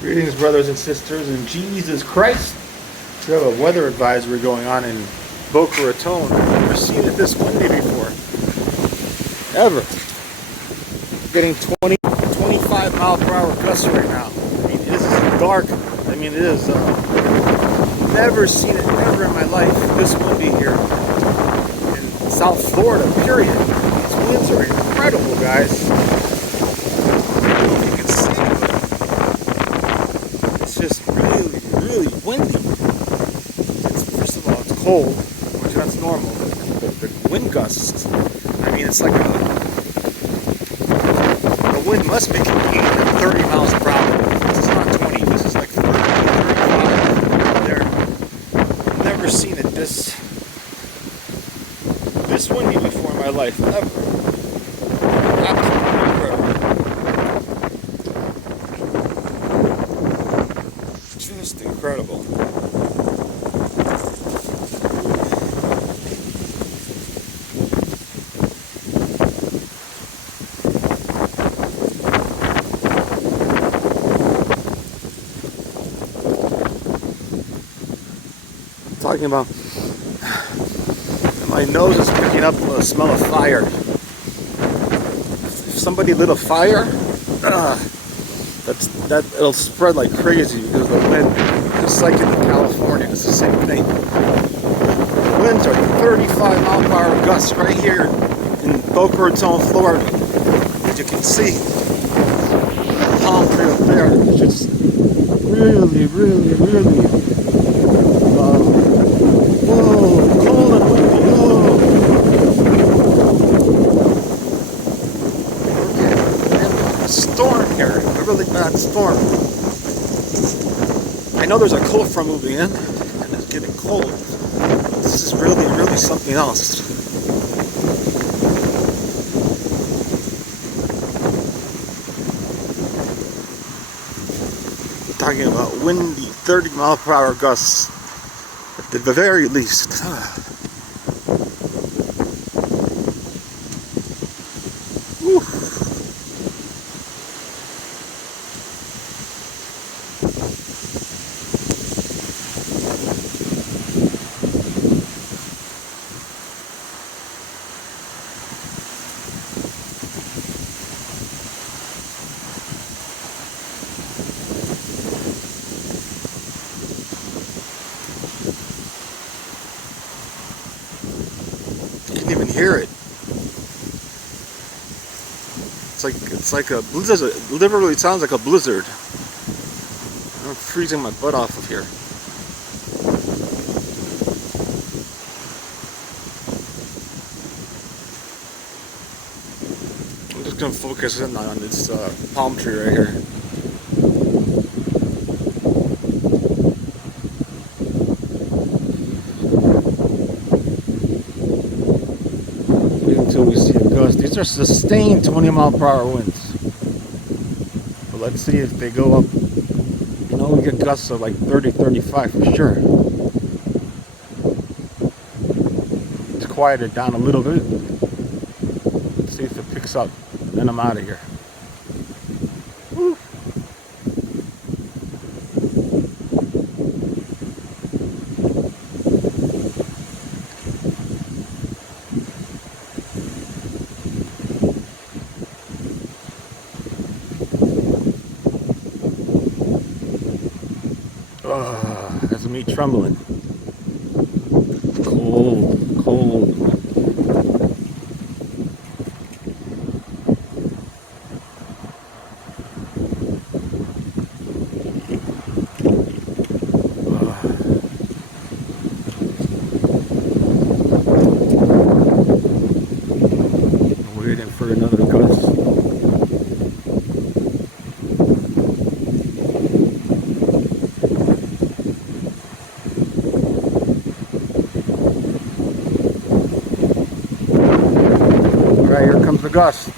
Greetings, brothers and sisters, in Jesus Christ. We have a weather advisory going on in Boca Raton. I've never seen it this windy before. Ever. Getting 25 mile per hour gusts right now. I mean, this is dark. I mean, it is. Never seen it ever in my life this windy here in South Florida, period. These winds are incredible, guys. You can see it. It's just really, really windy. First of all, it's cold, which that's normal. The wind gusts, I mean, it's like the wind must be competing at 30 miles per hour. This is not 20, this is like 30, 35. I've never seen it this windy before in my life, ever. Absolutely incredible. Just incredible. Talking about my nose is picking up the smell of fire. If somebody lit a fire, it'll spread like crazy because of the wind. Just like in California, it's the same thing. The winds are 35 mile per hour gusts right here in Boca Raton, Florida. As you can see, the palm tree up there is just really, really, really. Whoa, cold and windy. Whoa. We're getting a storm here, a really bad storm. I know there's a cold front moving in, and it's getting cold. This is really, really something else. I'm talking about windy 30 mile per hour gusts. At the very least. Whew. You can even hear it. It's like a blizzard. It literally sounds like a blizzard. I'm freezing my butt off of here. I'm just gonna focus in on this palm tree right here. Until we see a gust. These are sustained 20 mile per hour winds. But let's see if they go up. You know, we get gusts of like 30, 35 for sure. It's quieted down a little bit. Let's see if it picks up. Then I'm out of here. Woo. That's me trembling. Cold, cold. Waiting for another gust. Alright, here comes the gust.